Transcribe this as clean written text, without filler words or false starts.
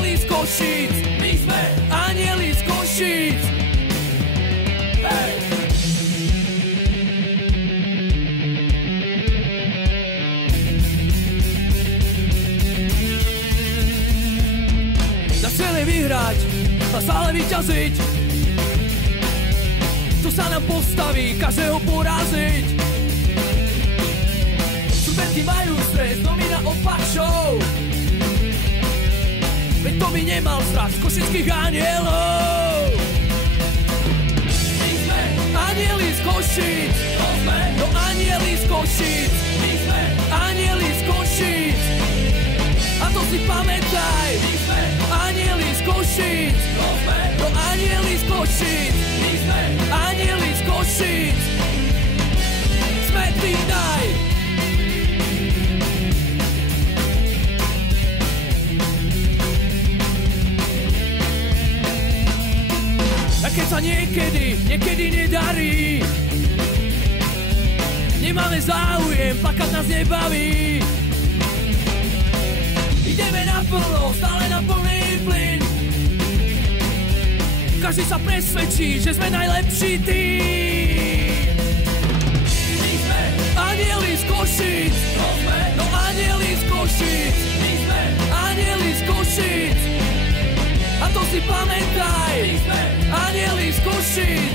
Anieli z Košíc, my sme anieli z Košíc. Hej! Na cieľe vyhrať a stále vyťaziť, tu sa nám postaví každého poraziť. Studenti majú stres, no my naopak show. Veď to by nemal strach z košických anielov. My sme anieli z Košíc, no anieli z Košíc, my sme anieli z Košíc. A to si pamätaj, my sme anieli z Košíc, no anieli z Košíc, my sme anieli z Košíc. Sme tí naj. A keď sa niekedy nedarí, nemáme záujem, plakať nás nebaví. Ideme naplno, stále na plný plyn. Každý sa presvedčí, že sme najlepší tým. My sme anieli z Košíc, no anieli z Košíc, my sme anieli z Košíc. A to si pamätaj, my sme anieli z Košíc,